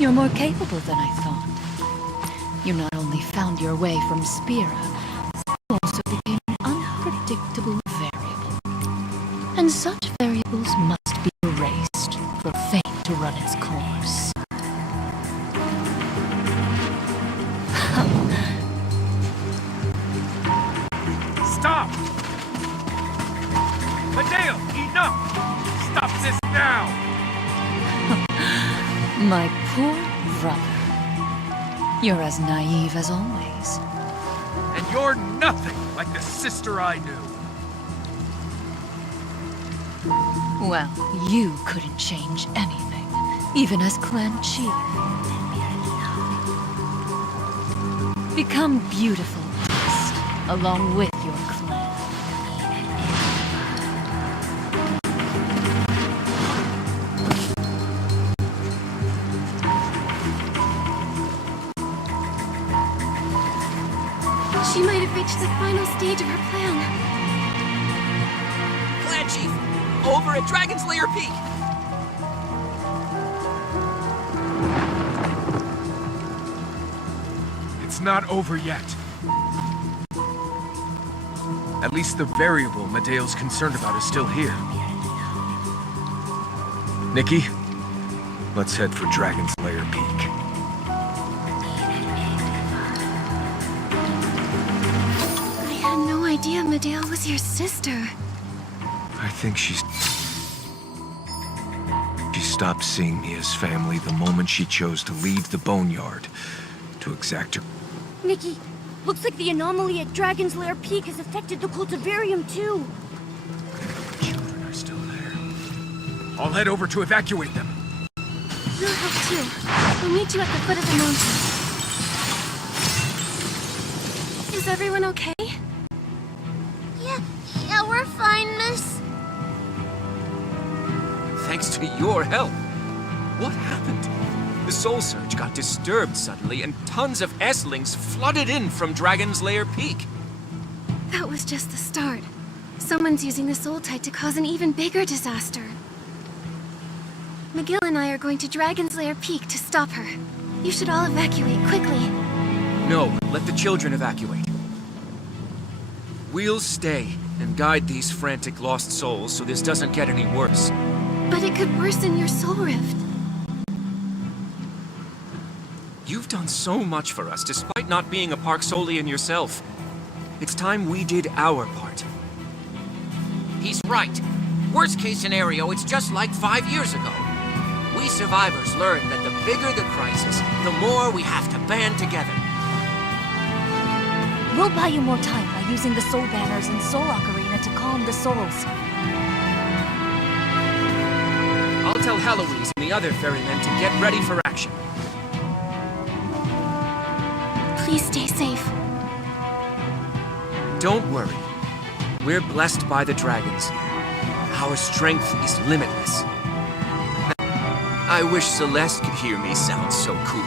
You're more capable than I thought. You not only found your way from Spira, you also became an unpredictable variable. And such variables must be erased for fate to run its course. Stop! Mateo, enough! Stop this now! My poor brother. You're as naive as always. And you're nothing like the sister I knew. Well, you couldn't change anything, even as clan chief. Become beautiful dust, along with your clan. She might have reached the final stage of her plan. Clan Chief, over at Dragon's Lair Peak. It's not over yet. At least the variable Medeo's concerned about is still here. Nikki, let's head for Dragon's Lair Peak. I had no idea Medeo was your sister. I think she stopped seeing me as family the moment she chose to leave the Boneyard to exact her. Nikki, looks like the anomaly at Dragon's Lair Peak has affected the cultivarium too. Children are still there. I'll head over to evacuate them. We'll help too. We'll meet you at the foot of the mountain. Is everyone okay? Yeah, we're fine, miss. Thanks to your help. What happened? The Soul Surge got disturbed suddenly, and tons of S-lings flooded in from Dragon's Lair Peak. That was just the start. Someone's using the Soul Tide to cause an even bigger disaster. McGill and I are going to Dragon's Lair Peak to stop her. You should all evacuate quickly. No, let the children evacuate. We'll stay and guide these frantic lost souls so this doesn't get any worse. But it could worsen your soul rift. You've done so much for us, despite not being a Park Solian yourself. It's time we did our part. He's right. Worst case scenario, it's just like 5 years ago. We survivors learned that the bigger the crisis, the more we have to band together. We'll buy you more time by using the soul banners in Solrock Arena to calm the souls. I'll tell Heloise and the other ferrymen to get ready for action. Please stay safe. Don't worry. We're blessed by the dragons. Our strength is limitless. I wish Celeste could hear me sound so cool.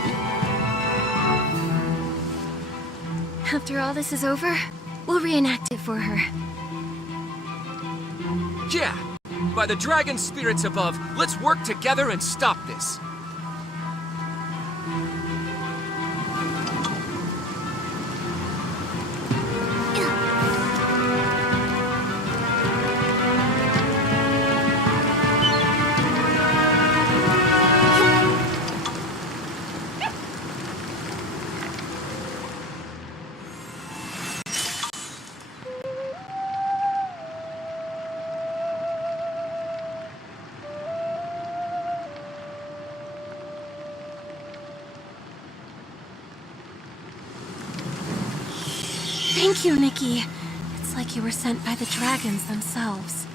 After all this is over, we'll reenact it for her. Yeah! By the dragon spirits above, let's work together and stop this. Thank you, Nikki. It's like you were sent by the dragons themselves.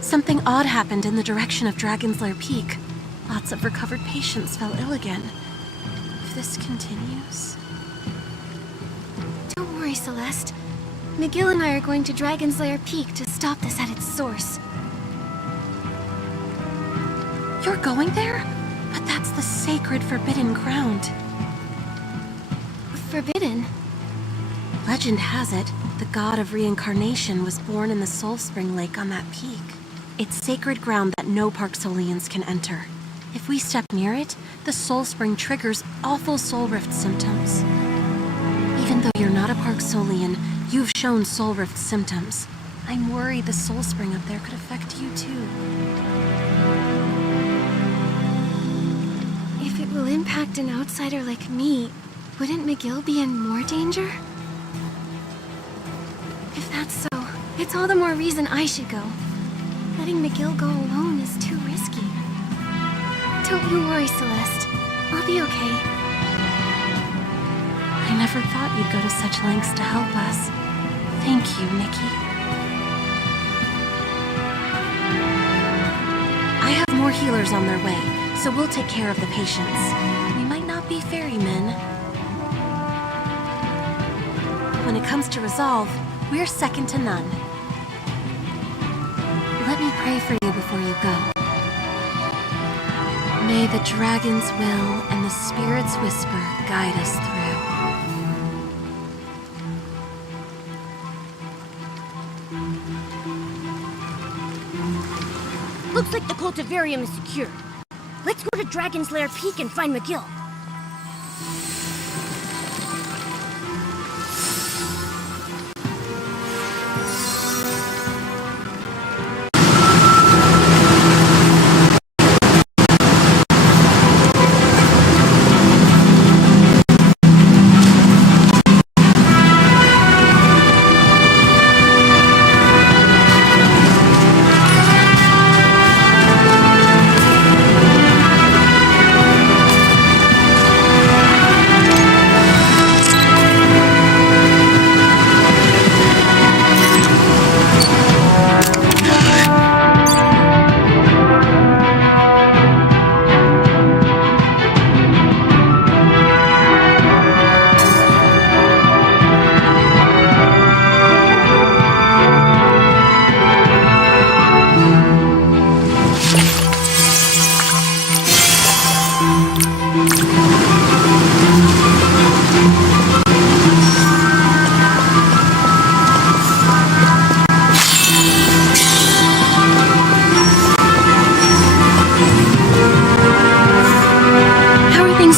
Something odd happened in the direction of Dragon's Lair Peak. Lots of recovered patients fell ill again. If this continues... Don't worry, Celeste. McGill and I are going to Dragon's Lair Peak to stop this at its source. You're going there? But that's the sacred forbidden ground. Forbidden? Legend has it, the god of reincarnation was born in the Soul Spring Lake on that peak. It's sacred ground that no Park Solians can enter. If we step near it, the soul spring triggers awful soul rift symptoms. Even though you're not a Parksolian, you've shown soul rift symptoms. I'm worried the soul spring up there could affect you too. If it will impact an outsider like me, wouldn't McGill be in more danger? If that's so, it's all the more reason I should go. Letting McGill go alone is too risky. Don't you worry, Celeste. I'll be okay. I never thought you'd go to such lengths to help us. Thank you, Nikki. I have more healers on their way, so we'll take care of the patients. We might not be ferrymen. When it comes to resolve, we're second to none. Let me pray for you before you go. May the dragon's will and the spirit's whisper guide us through. Looks like the cultivarium is secure. Let's go to Dragon's Lair Peak and find McGill.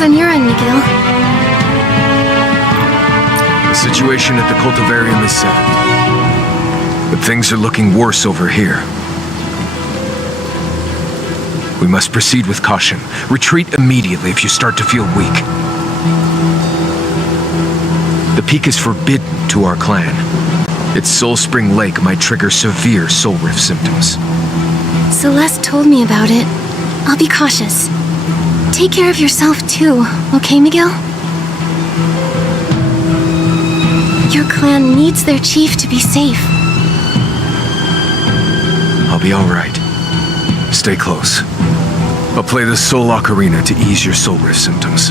On your end, McGill. The situation at the cultivarium is settled. But things are looking worse over here. We must proceed with caution. Retreat immediately if you start to feel weak. The peak is forbidden to our clan. Its Soul Spring Lake might trigger severe soul rift symptoms. Celeste told me about it. I'll be cautious. Take care of yourself too, okay, McGill? Your clan needs their chief to be safe. I'll be alright. Stay close. I'll play the Soul Ocarina to ease your soul rift symptoms.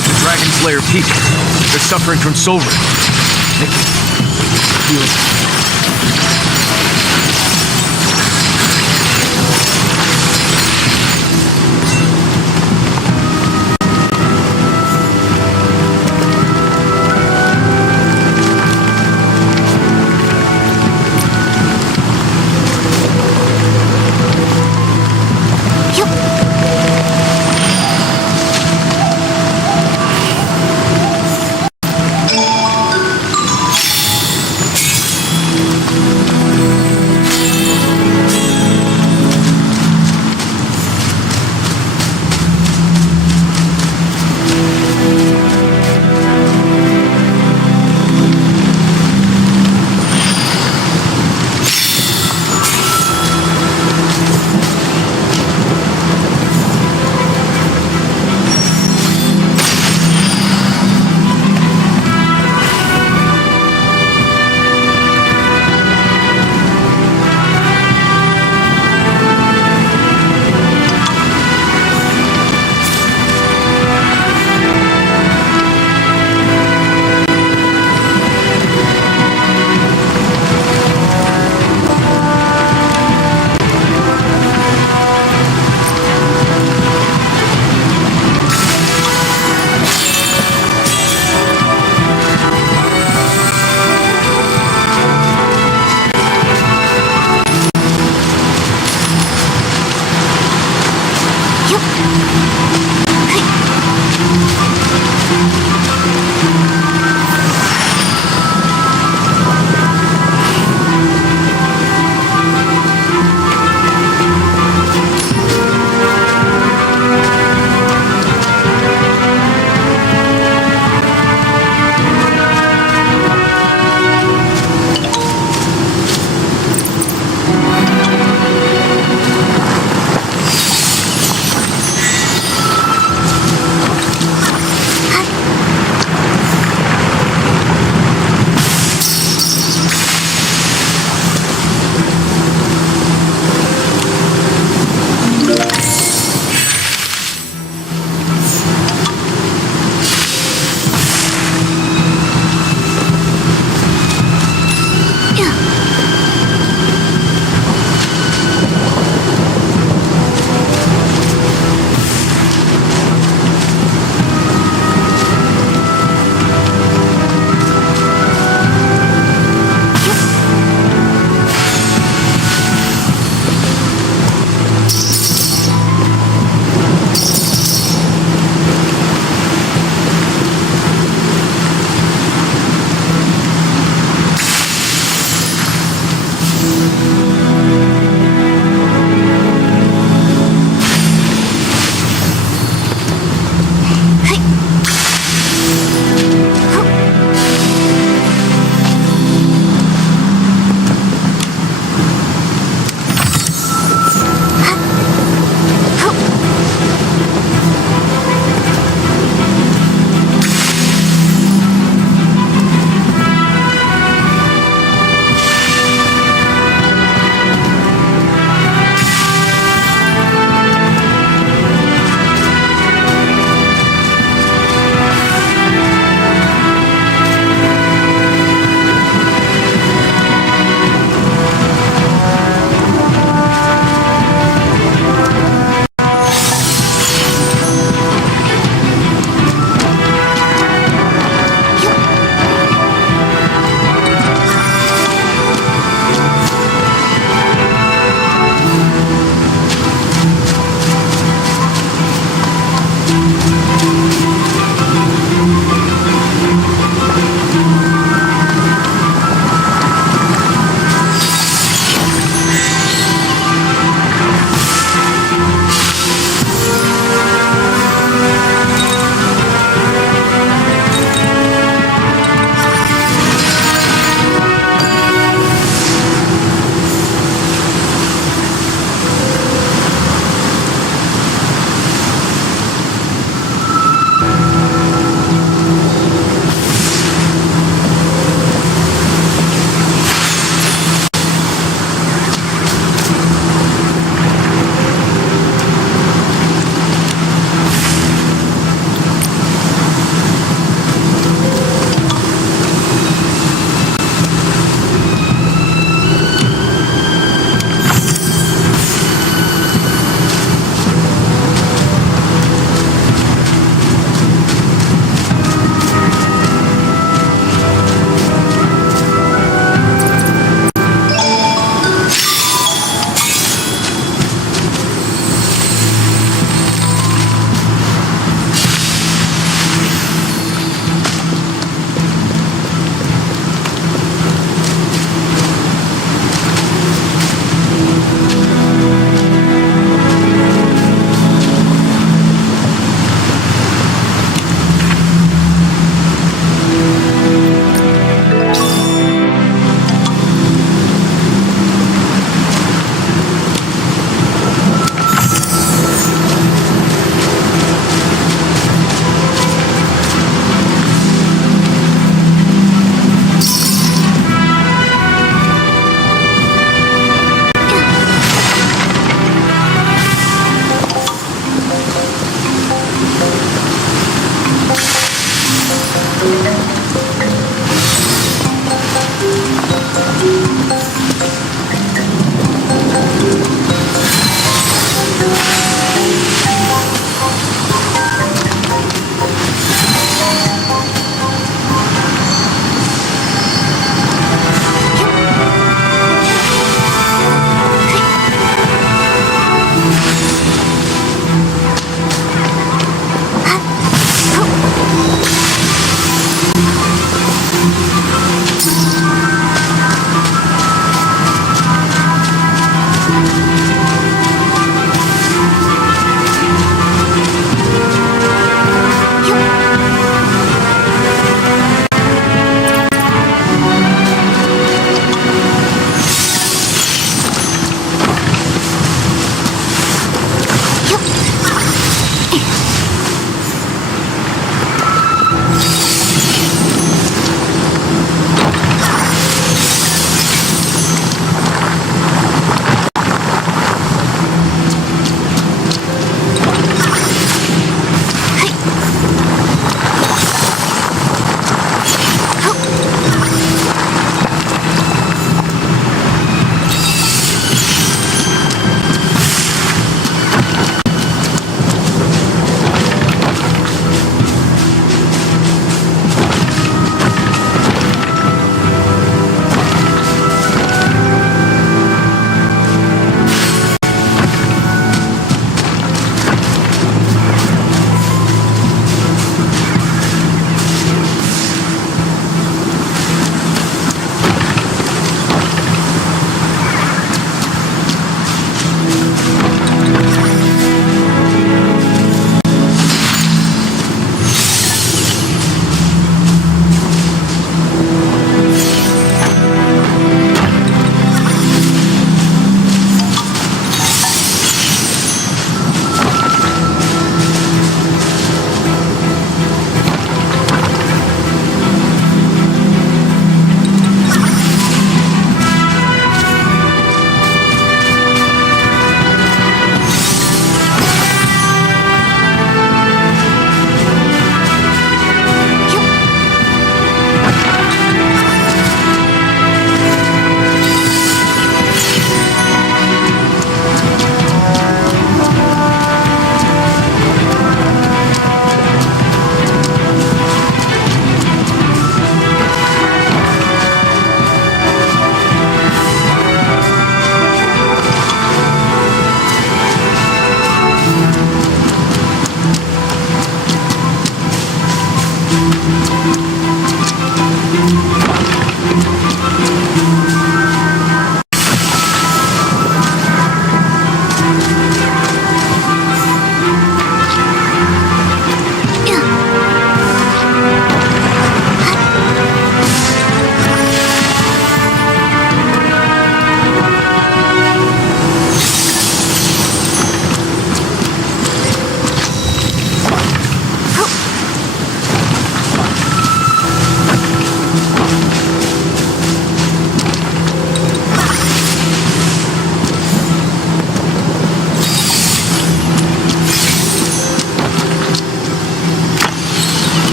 sent to Dragon's Lair Peak. They're suffering from soul rage. Nikki, heal.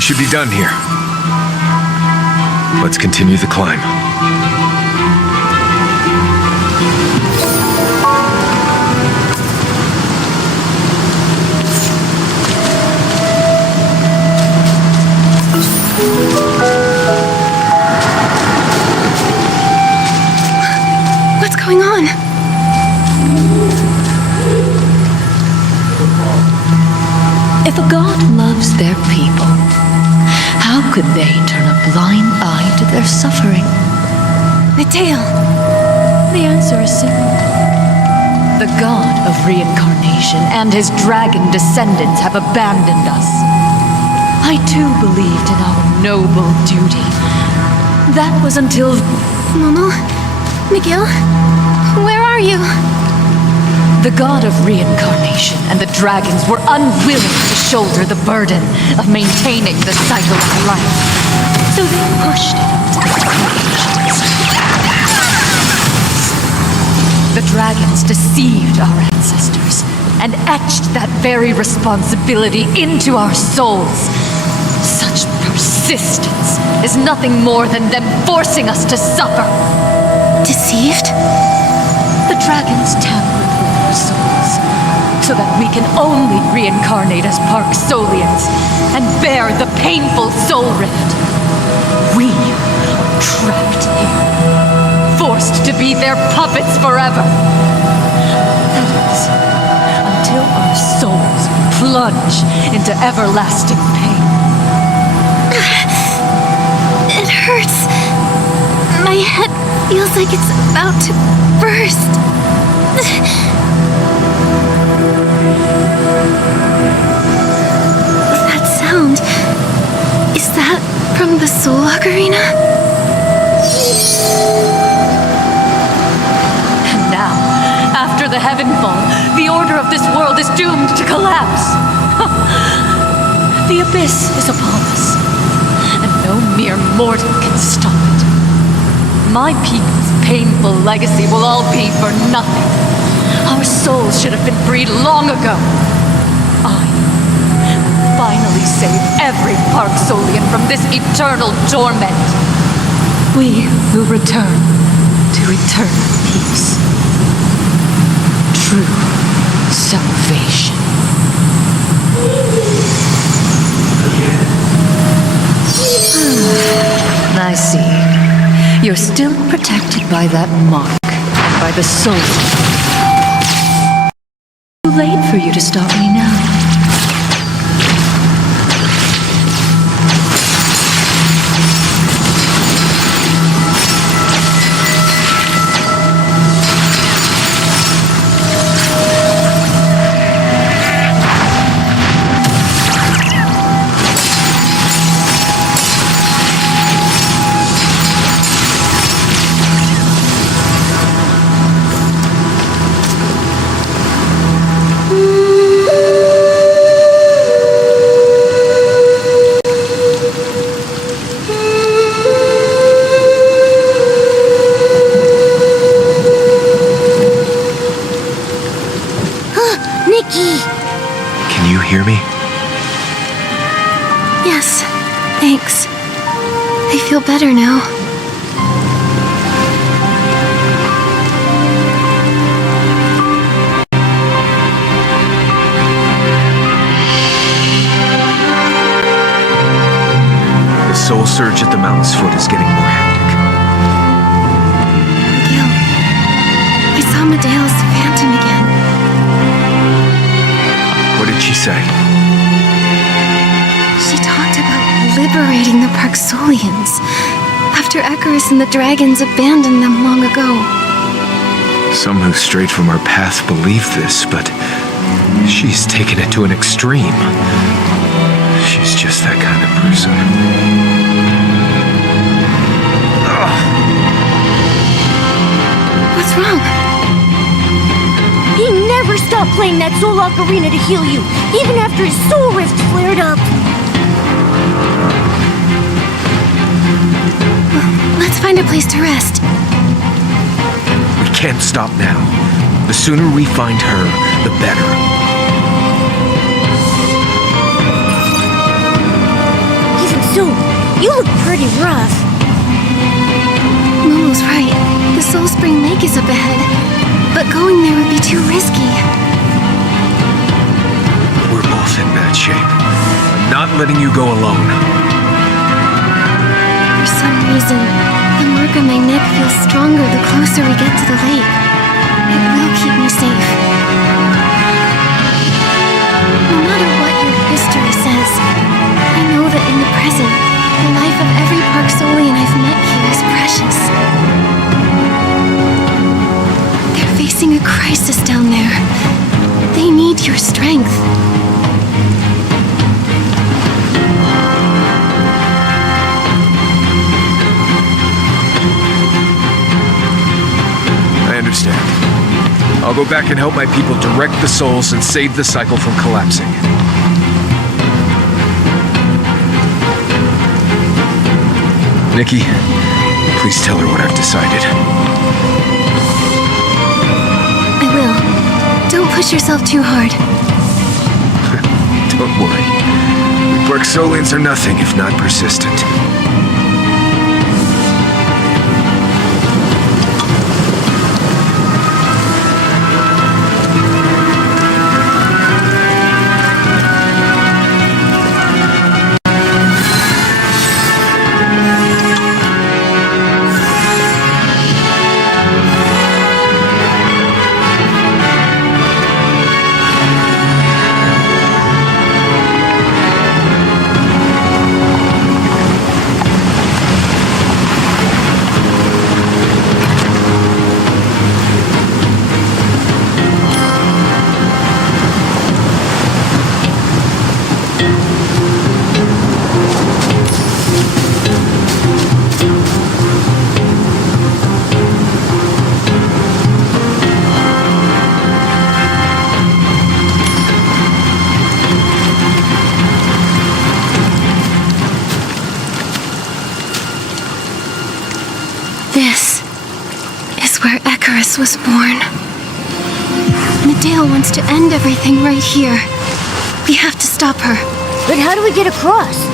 We should be done here. Let's continue the climb. What's going on? If a god loves their people, how could they turn a blind eye to their suffering? Mateo. The answer is simple. The god of reincarnation and his dragon descendants have abandoned us. I too believed in our noble duty. That was until... Momo? Miguel? Where are you? The god of reincarnation and the dragons were unwilling to shoulder the burden of maintaining the cycle of life. So they pushed it to the creations. The dragons deceived our ancestors and etched that very responsibility into our souls. Such persistence is nothing more than them forcing us to suffer. Deceived? The dragons tampered with our souls, so that we can only reincarnate as Parksolians and bear the painful soul rift. We are trapped here, forced to be their puppets forever. That is, until our souls plunge into everlasting pain. It hurts. My head feels like it's about to burst. That sound, is that from the Soul Ocarina? And now, after the Heavenfall, the order of this world is doomed to collapse. The abyss is upon us, and no mere mortal can stop it. My people's painful legacy will all be for nothing. Our souls should have been freed long ago. I will finally save every Parksolian from this eternal torment. We will return to eternal peace. True salvation. I see. You're still protected by that mark and by the soul. Too late for you to stop me now. Nikki! Can you hear me? Yes, thanks. I feel better now. The soul surge at the mountain's foot is getting more hectic. Miguel, I saw Medea's phantom again. What did she say? She talked about liberating the Parksolians after Icarus and the dragons abandoned them long ago. Some who strayed from our path believe this, but she's taken it to an extreme. She's just that kind of person. What's wrong? He never stopped playing that Soul Ocarina to heal you, even after his soul rift flared up. Let's find a place to rest. We can't stop now. The sooner we find her, the better. So, you look pretty rough. Momo's right. The Soul Spring Lake is up ahead, but going there would be too risky. We're both in bad shape. I'm not letting you go alone. For some reason, the mark on my neck feels stronger the closer we get to the lake. It will keep me safe. No matter what your history says, I know that in the present, the life of every Park Solian I've met here is precious. They're facing a crisis down there. They need your strength. I understand. I'll go back and help my people direct the souls and save the cycle from collapsing. Nikki, please tell her what I've decided. I will. Don't push yourself too hard. Don't worry. We Park Solians are nothing if not persistent. This is where Icarus was born. Medea wants to end everything right here. We have to stop her. But how do we get across?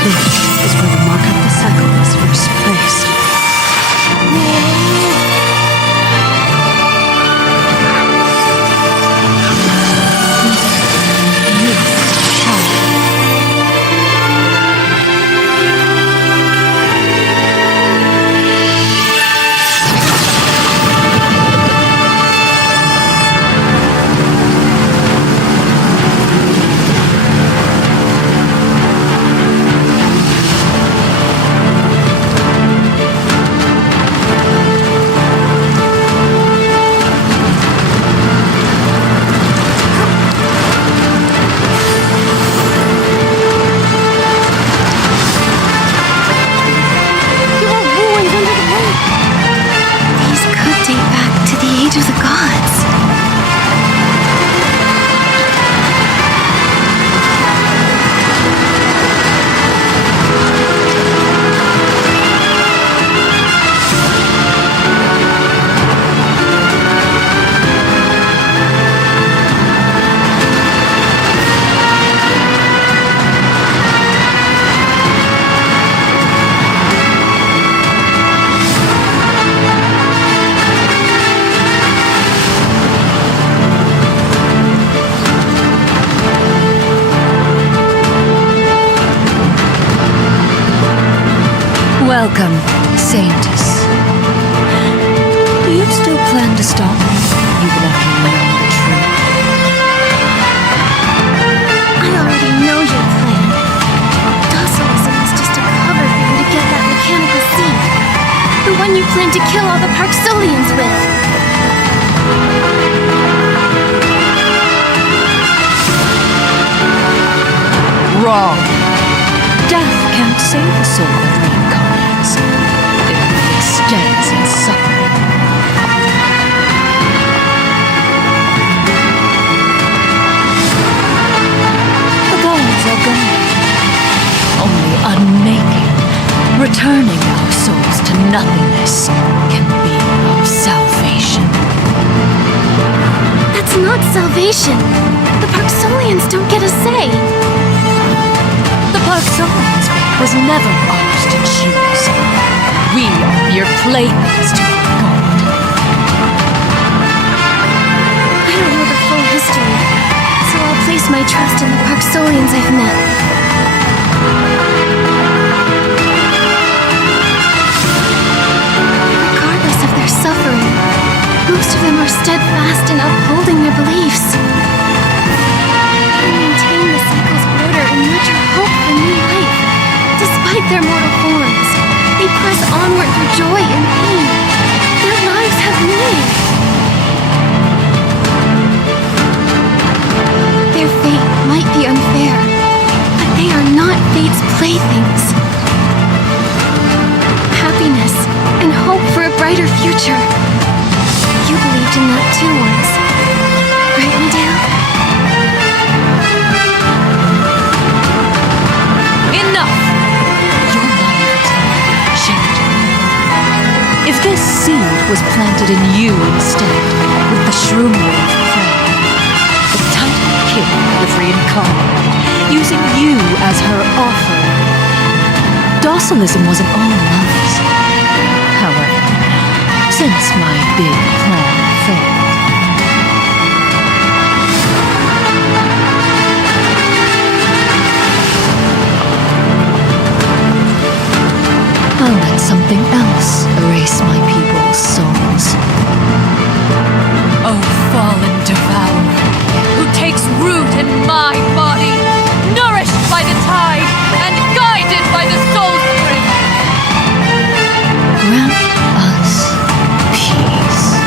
This is where the mark of the cycle was first placed. Welcome, Saintess. Do you still plan to stop me, even after learning the truth? I already know your plan. Docilism was just a cover for you to get that mechanical seed. The one you plan to kill all the Park Solians with. Wrong. Death can't save a soul that reincarnates. It only extends its suffering. nothingness can be of salvation. That's not salvation. The Parksolians don't get a say. The Parksolians' fate was never ours to choose. We are mere playthings to our God. I don't know the full history, so I'll place my trust in the Parksolians I've met. Regardless of their suffering, most of them are steadfast in upholding their beliefs. They maintain the cycle's order and nurture hope for new life. Despite their mortal forms, they press onward through joy and pain. Their lives have meaning. Their fate might be unfair, but they are not fate's playthings. Happiness and hope for a brighter future. You believed in that too once, right, Medale? Enough! Your naivety changed me. If this seed was planted in you instead, with the shroom wave prey, the Titan King would have reincarnated, using you as her offering. Docilism wasn't all lies. However, since my big plan failed, I'll let something else erase my people's souls. Oh, fallen devourer, who takes root in my body, nourished by the tide and guided by the soul spring. Grant us peace.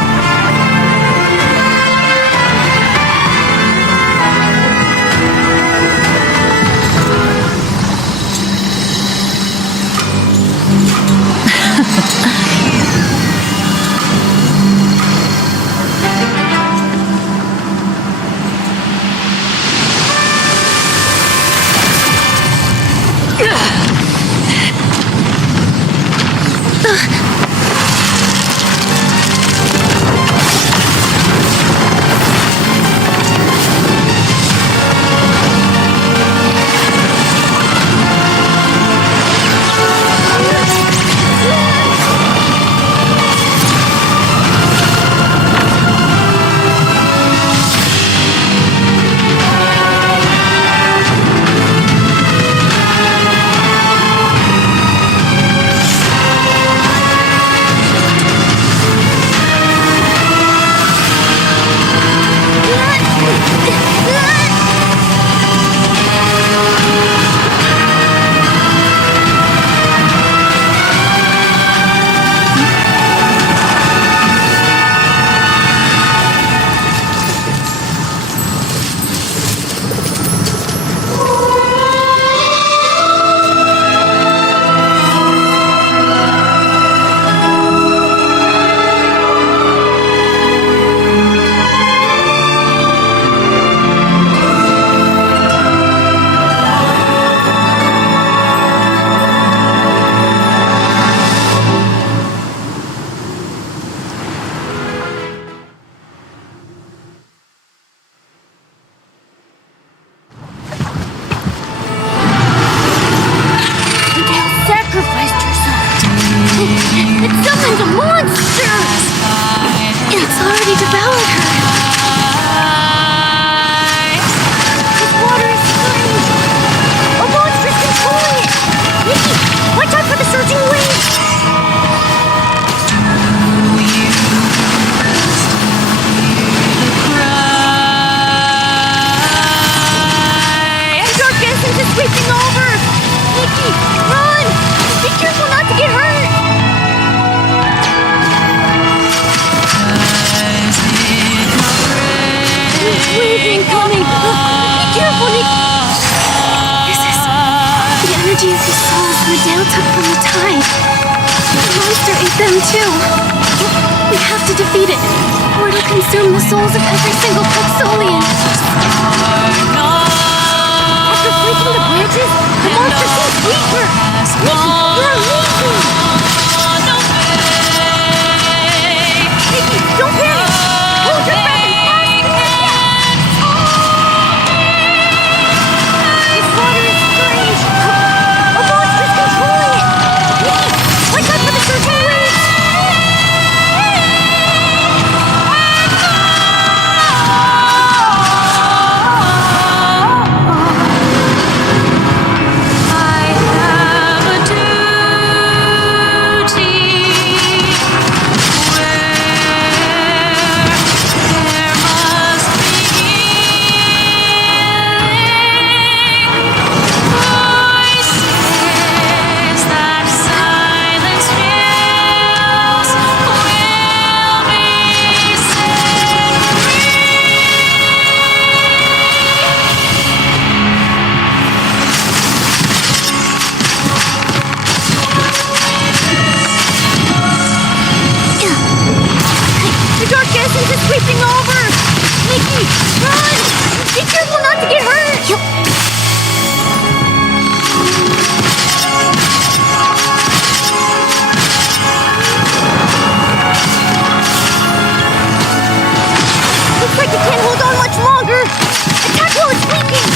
them too. We have to defeat it, or it'll consume the souls of every single Parksolian. After breaking the branches, the monster seems weaker. Nikki, you're amazing! is sweeping over! Nikki, run! Be careful not to get hurt! Looks like it can't hold on much longer! Attack while it's leaking!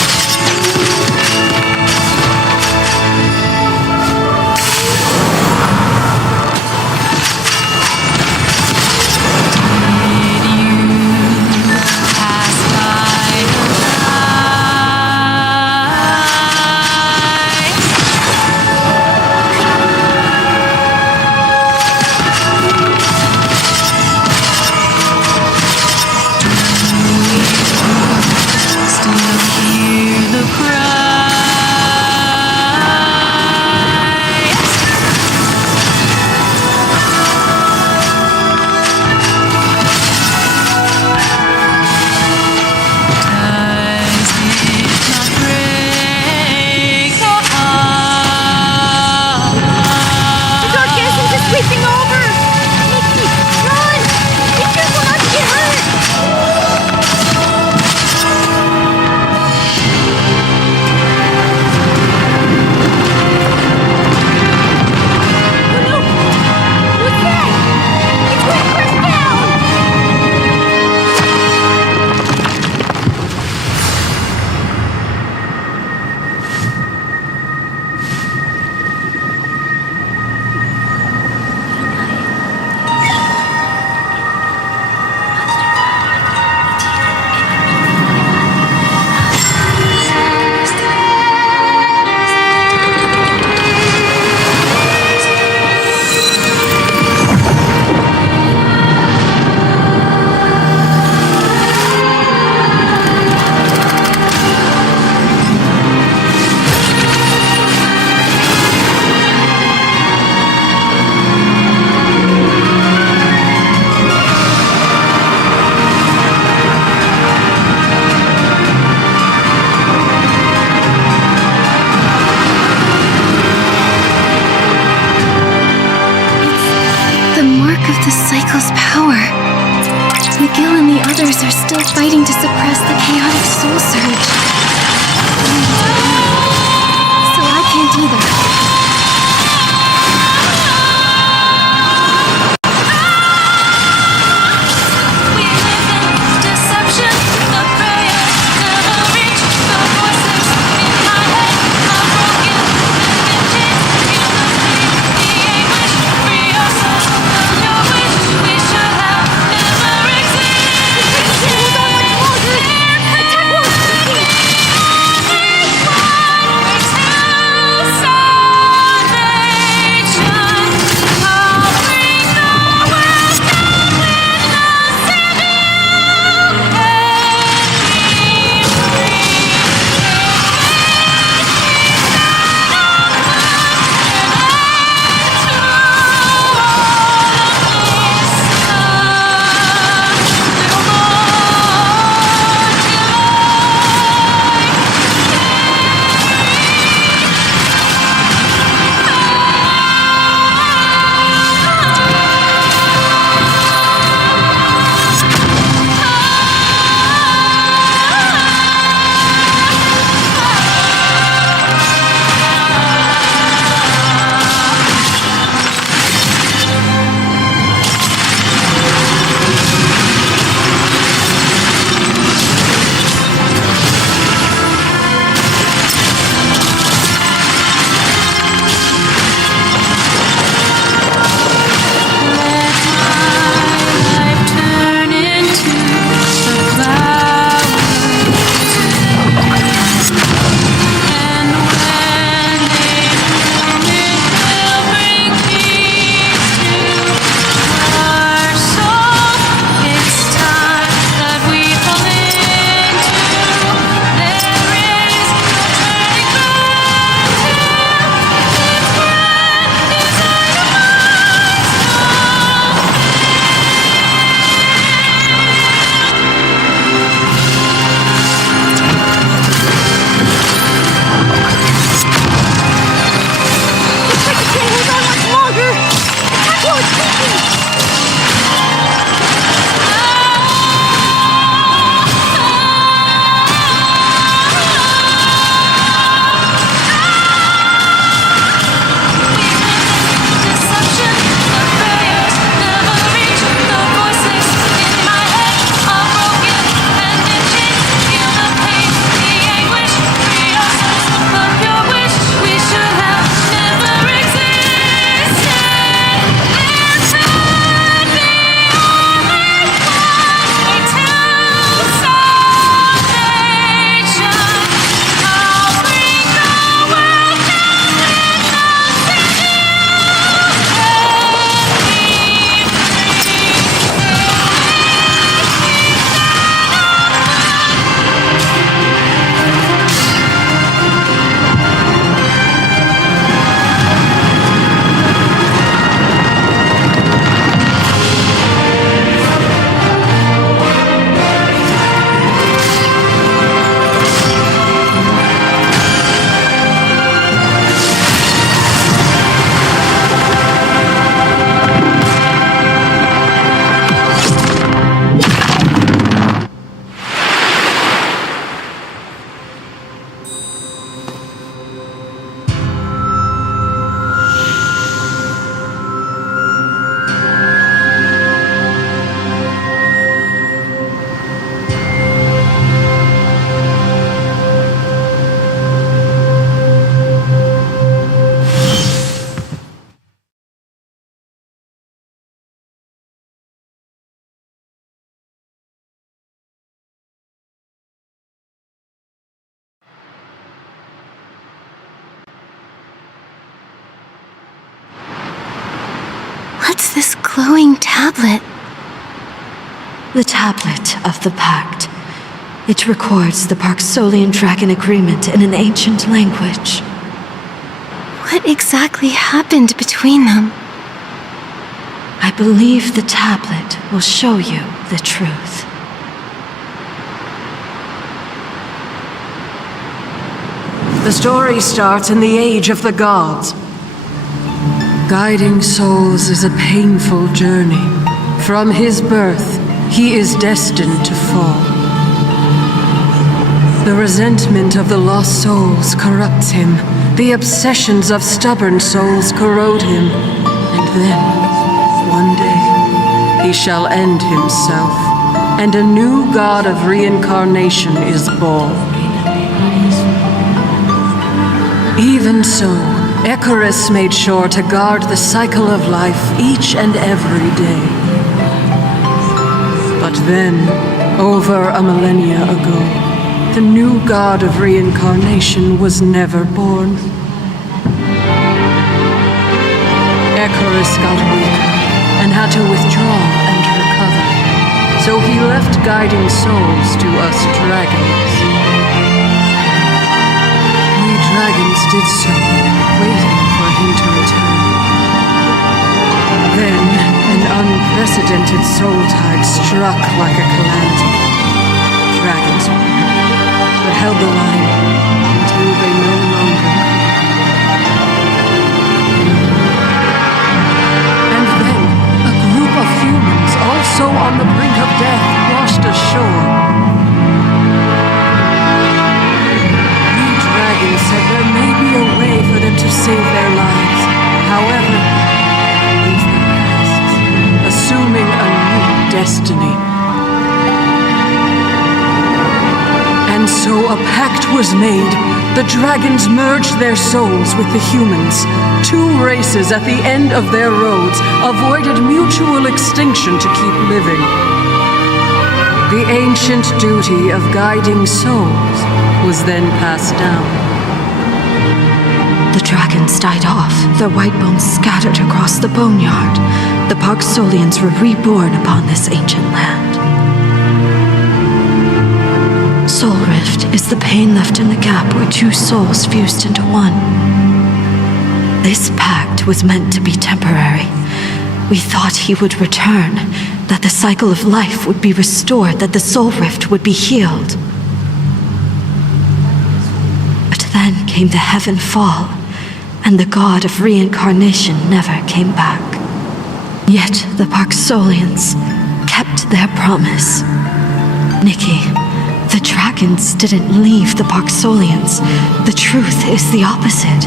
The cycle's power. McGill and the others are still fighting to suppress the chaotic soul surge. So I can't either. Attack while it's leaking! What's this glowing tablet? The tablet of the Pact. It records the Parksolian Dragon Agreement in an ancient language. What exactly happened between them? I believe the tablet will show you the truth. The story starts in the Age of the Gods. Guiding souls is a painful journey. From his birth, he is destined to fall. The resentment of the lost souls corrupts him. The obsessions of stubborn souls corrode him. And then, one day, he shall end himself, and a new god of reincarnation is born. Even so, Icarus made sure to guard the cycle of life each and every day. But then, over a millennia ago, the new god of reincarnation was never born. Icarus got weaker and had to withdraw and recover. So he left guiding souls to us dragons. We dragons did so, waiting for him to return. Then, an unprecedented soul tide struck like a calamity. Dragons won, but held the line until they no longer could. And then, a group of humans, also on the brink of death, washed ashore. We dragons said there may be a way for them to save their lives. However, leave their pasts, assuming a new destiny. And so a pact was made. The dragons merged their souls with the humans. Two races at the end of their roads avoided mutual extinction to keep living. The ancient duty of guiding souls was then passed down. The dragons died off, their white bones scattered across the boneyard. The Parksolians were reborn upon this ancient land. Soul Rift is the pain left in the gap where two souls fused into one. This pact was meant to be temporary. We thought he would return, that the cycle of life would be restored, that the Soul Rift would be healed. But then came the Heaven Fall, and the god of reincarnation never came back. Yet the Parksolians kept their promise. Nikki, the dragons didn't leave the Parksolians. The truth is the opposite.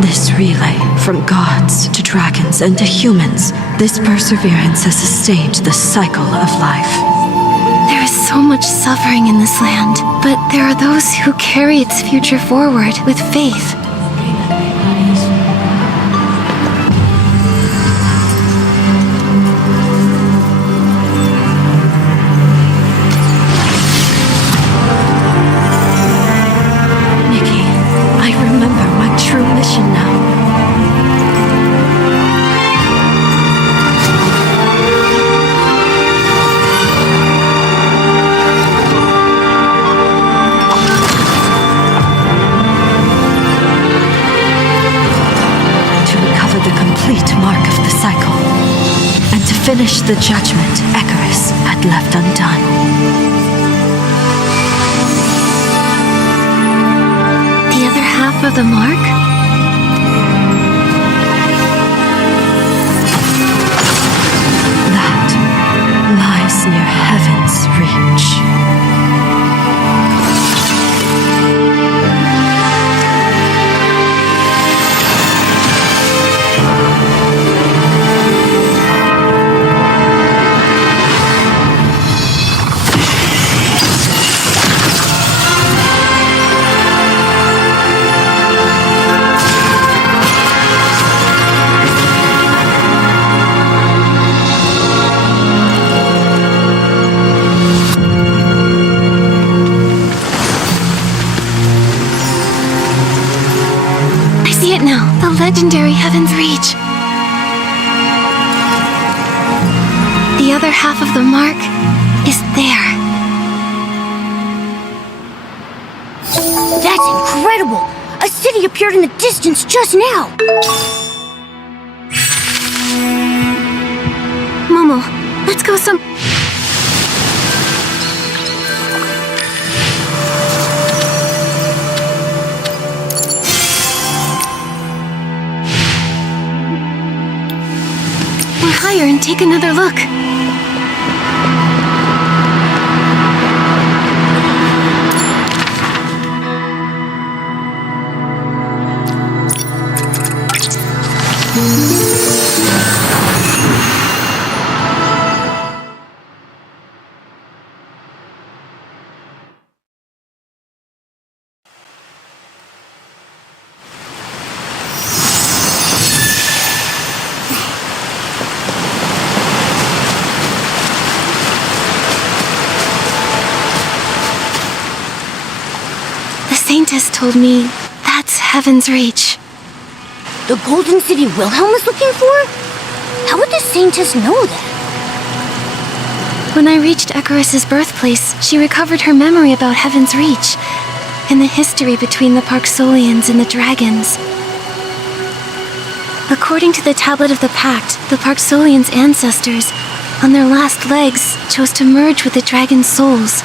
This relay, from gods to dragons and to humans, this perseverance has sustained the cycle of life. There is so much suffering in this land, but there are those who carry its future forward with faith. Finish the judgment Icarus had left undone. The other half of the mark? That lies near heaven's reach. Legendary Heaven's Reach. other half of the mark is there. That's incredible! A city appeared in the distance just now! Momo, let's go some... We're higher and take another look. The Saintess told me that's Heaven's Reach. The golden city Wilhelm is looking for? How would the Saintess know that? When I reached Icarus's birthplace, she recovered her memory about Heaven's Reach and the history between the Parksolians and the dragons. According to the Tablet of the Pact, the Parksolians' ancestors, on their last legs, chose to merge with the dragon's souls.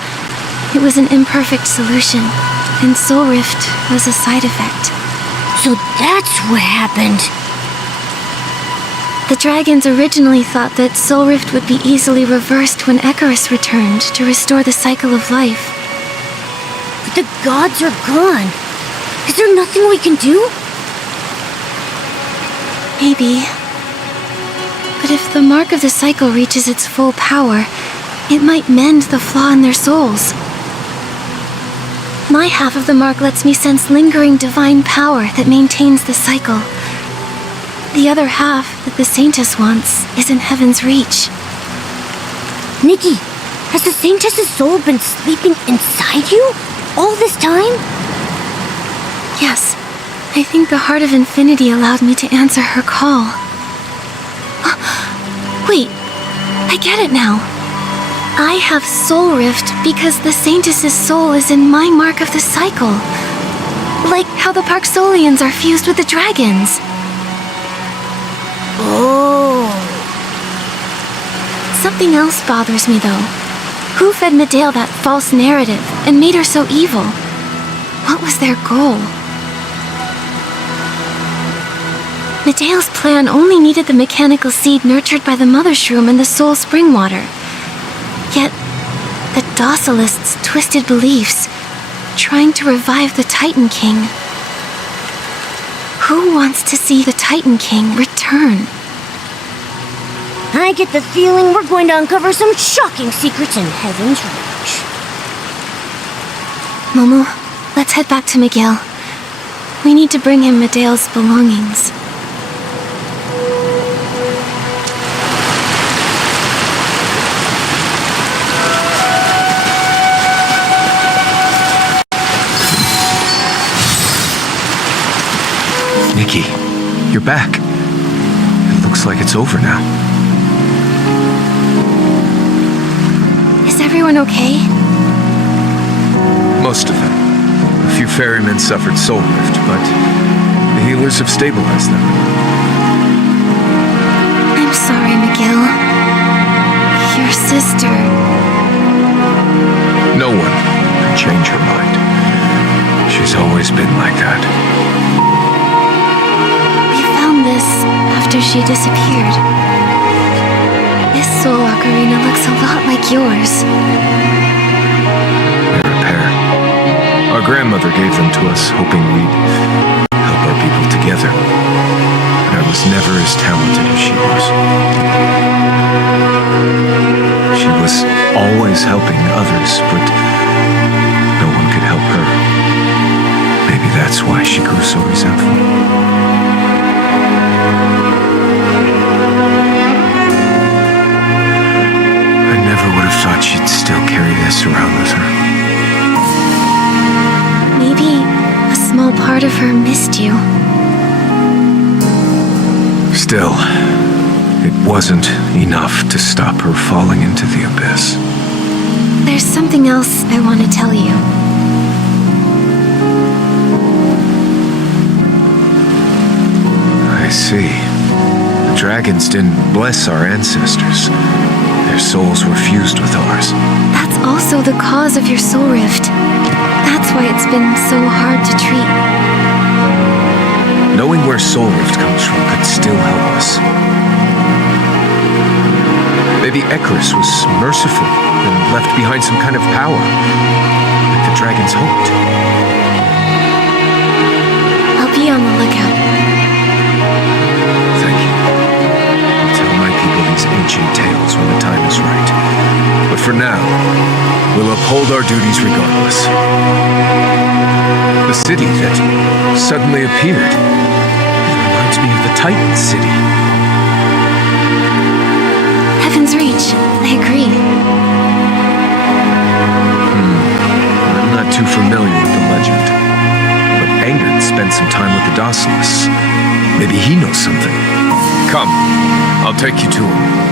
It was an imperfect solution, and Soul Rift was a side effect. So that's what happened. The dragons originally thought that Soul Rift would be easily reversed when Icarus returned to restore the cycle of life. But the gods are gone. Is there nothing we can do? Maybe. But if the mark of the cycle reaches its full power, it might mend the flaw in their souls. My half of the mark lets me sense lingering divine power that maintains the cycle. The other half that the Saintess wants is in Heaven's Reach. Nikki, has the Saintess's soul been sleeping inside you all this time? Yes, I think the Heart of Infinity allowed me to answer her call. Wait, I get it now. I have Soul Rift because the Saintess's soul is in my mark of the cycle. Like how the Parksolians are fused with the dragons. Oh. Something else bothers me though. Who fed Medale that false narrative and made her so evil? What was their goal? Medale's plan only needed the mechanical seed nurtured by the Mother Shroom and the Soul Spring Water. Yet, the Docilists twisted beliefs, trying to revive the Titan King. Who wants to see the Titan King return? I get the feeling we're going to uncover some shocking secrets in Heaven's Reach. Momo, let's head back to Miguel. We need to bring him Medale's belongings. Nikki, you're back. It looks like it's over now. Is everyone okay? Most of them. A few ferrymen suffered soul rift, but the healers have stabilized them. I'm sorry, Miguel. Your sister... No one can change her mind. She's always been like that. We found this after she disappeared. This soul ocarina looks a lot like yours. They're a pair. Our grandmother gave them to us, hoping we'd help our people together. I was never as talented as she was. She was always helping others, but no one could help her. Maybe that's why she grew so resentful. I never would have thought she'd still carry this around with her. Maybe a small part of her missed you. Still, it wasn't enough to stop her falling into the abyss. There's something else I want to tell you. I see. The dragons didn't bless our ancestors. Their souls were fused with ours. That's also the cause of your soul rift. That's why it's been so hard to treat. Knowing where soul rift comes from could still help us. Maybe Icarus was merciful and left behind some kind of power, like the dragons hoped. I'll be on the lookout. Thank you. I'll tell my people these ancient tales when the time is right. But for now, we'll uphold our duties regardless. The city that suddenly appeared reminds me of the Titan city. Heaven's Reach, I agree. I'm not too familiar with the legend. But Angerd spent some time with the Docilis. Maybe he knows something. Come, I'll take you to him.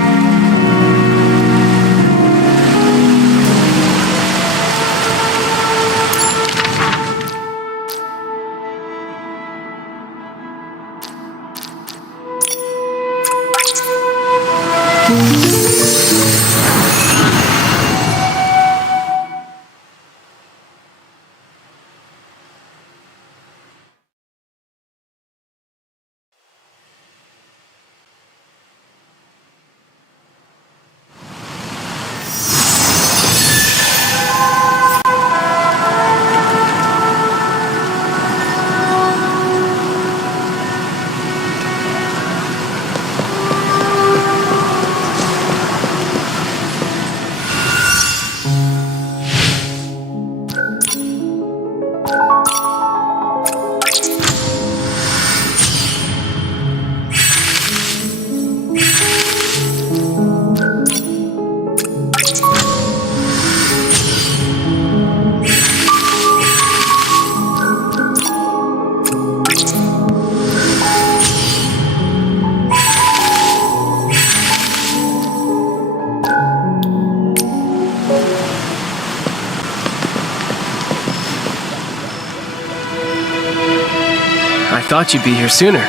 I thought you'd be here sooner.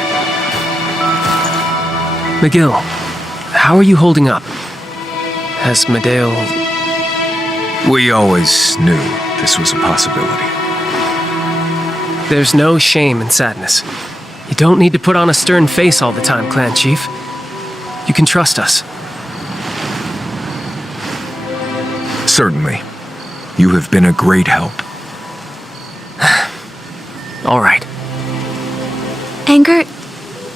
McGill, how are you holding up? Has Medale... We always knew this was a possibility. There's no shame in sadness. You don't need to put on a stern face all the time, Clan Chief. You can trust us. Certainly. You have been a great help. All right. Angerd,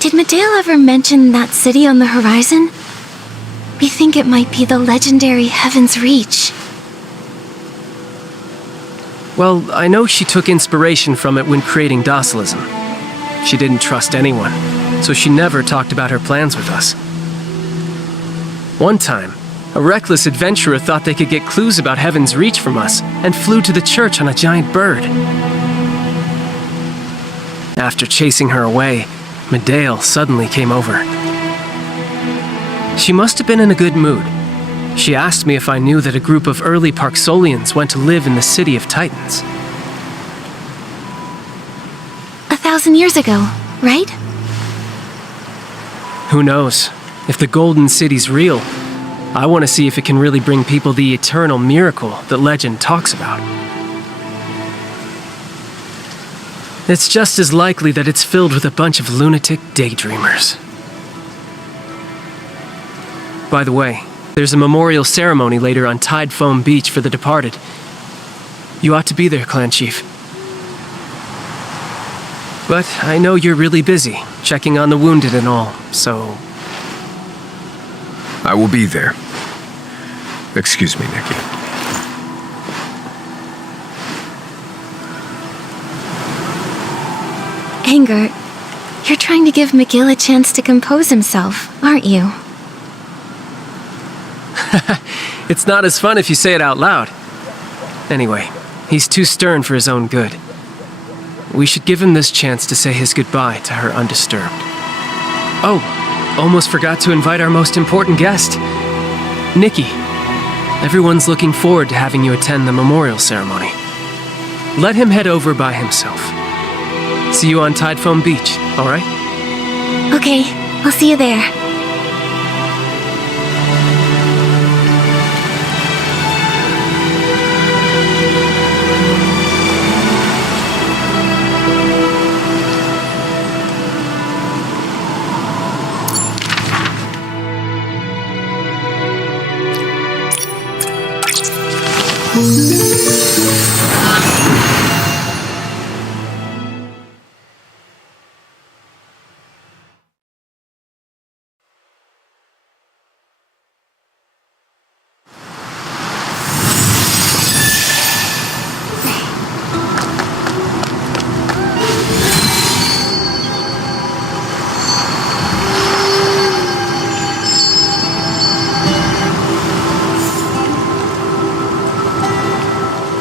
did Medale ever mention that city on the horizon? We think it might be the legendary Heaven's Reach. Well, I know she took inspiration from it when creating Docilism. She didn't trust anyone, so she never talked about her plans with us. One time, a reckless adventurer thought they could get clues about Heaven's Reach from us and flew to the church on a giant bird. After chasing her away, Medale suddenly came over. She must have been in a good mood. She asked me if I knew that a group of early Parksolians went to live in the city of Titans. 1,000 years ago, right? Who knows? If the Golden City's real, I want to see if it can really bring people the eternal miracle that legend talks about. It's just as likely that it's filled with a bunch of lunatic daydreamers. By the way, there's a memorial ceremony later on Tide Foam Beach for the departed. You ought to be there, Clan Chief. But I know you're really busy, checking on the wounded and all, so... I will be there. Excuse me, Nikki. Angerd, you're trying to give McGill a chance to compose himself, aren't you? It's not as fun if you say it out loud. Anyway, he's too stern for his own good. We should give him this chance to say his goodbye to her undisturbed. Oh, almost forgot to invite our most important guest, Nikki. Everyone's looking forward to having you attend the memorial ceremony. Let him head over by himself. See you on Tide Foam Beach, all right? Okay, I'll see you there.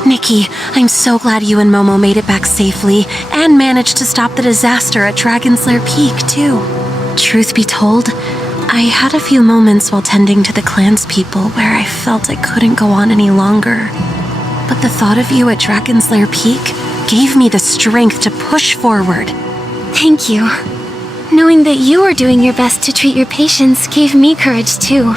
Nikki, I'm so glad you and Momo made it back safely and managed to stop the disaster at Dragon's Lair Peak, too. Truth be told, I had a few moments while tending to the clanspeople where I felt I couldn't go on any longer. But the thought of you at Dragon's Lair Peak gave me the strength to push forward. Thank you. Knowing that you were doing your best to treat your patients gave me courage, too.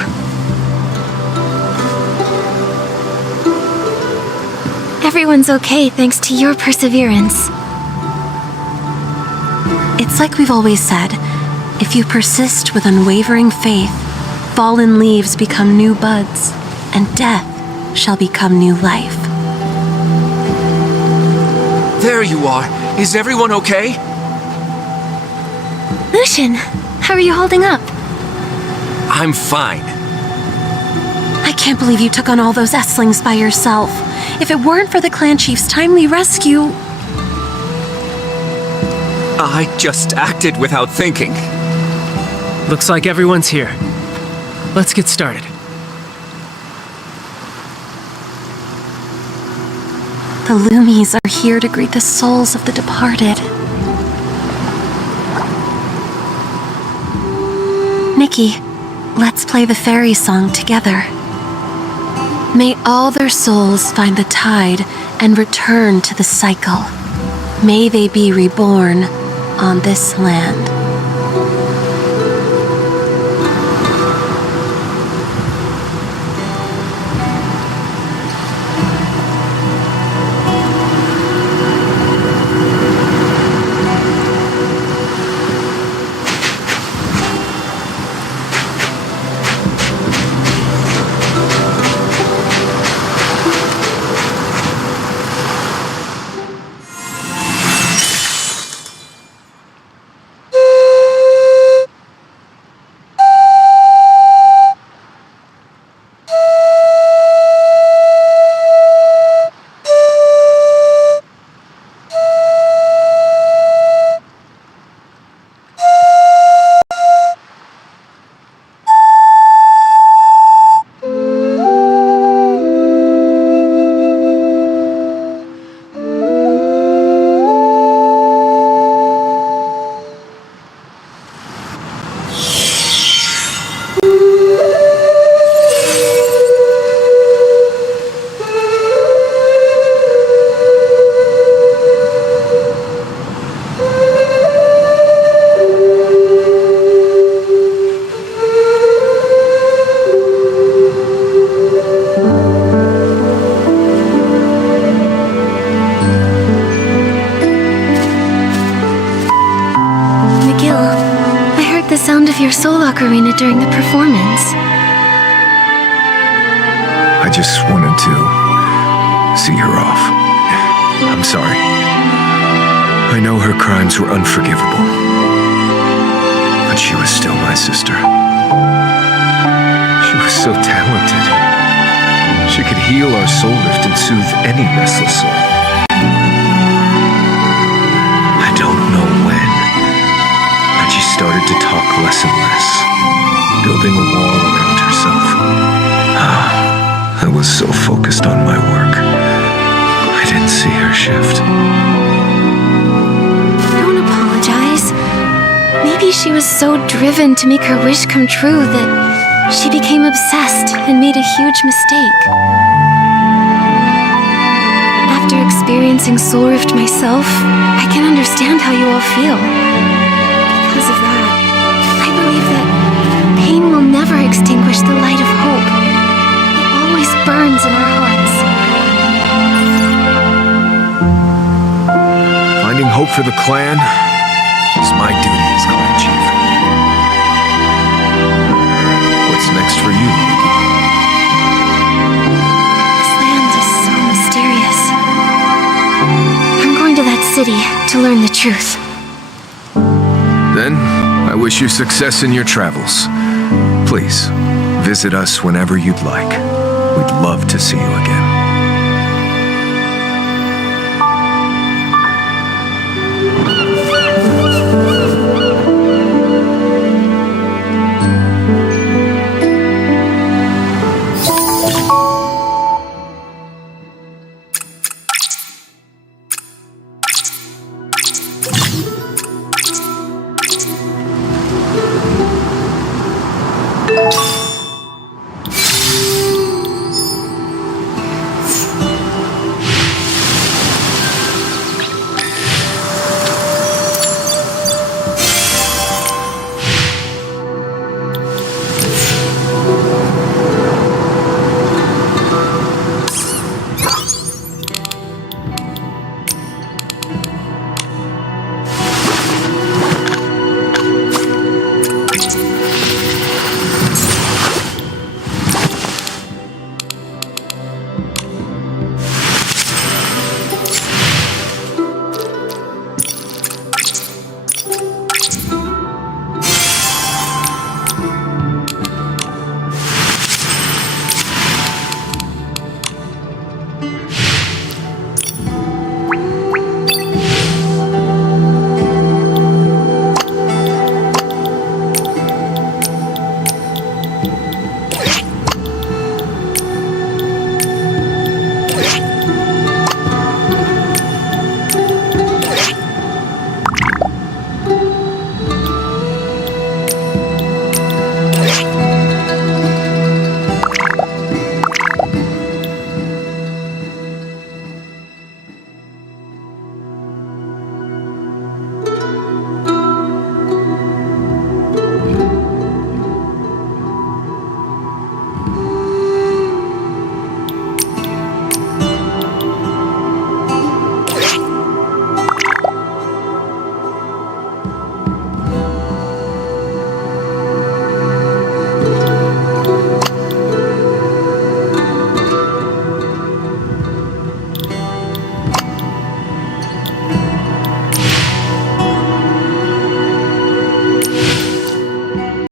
Everyone's okay thanks to your perseverance. It's like we've always said, if you persist with unwavering faith, fallen leaves become new buds, and death shall become new life. There you are. Is everyone okay? Lucian, how are you holding up? I'm fine. I can't believe you took on all those Esslings by yourself. If it weren't for the clan chief's timely rescue... I just acted without thinking. Looks like everyone's here. Let's get started. The Loomies are here to greet the souls of the departed. Nikki, let's play the fairy song together. May all their souls find the tide and return to the cycle. May they be reborn on this land. Your soul ocarina during the performance. I just wanted to see her off. I'm sorry. I know her crimes were unforgivable, but she was still my sister. She was so talented. She could heal our soul rift and soothe any restless soul. I don't know when, but she started to talk less and less, building a wall around herself. I was so focused on my work, I didn't see her shift. Don't apologize. Maybe She was so driven to make her wish come true that she became obsessed and made a huge mistake. After experiencing Soul Rift myself, I can understand how you all feel. Because of that, I believe that pain will never extinguish the light of hope. It always burns in our hearts. Finding hope for the clan is my duty as clan chief. What's next for you, Nikki? This land is so mysterious. I'm going to that city to learn the truth. Then, I wish you success in your travels. Please, visit us whenever you'd like. We'd love to see you again.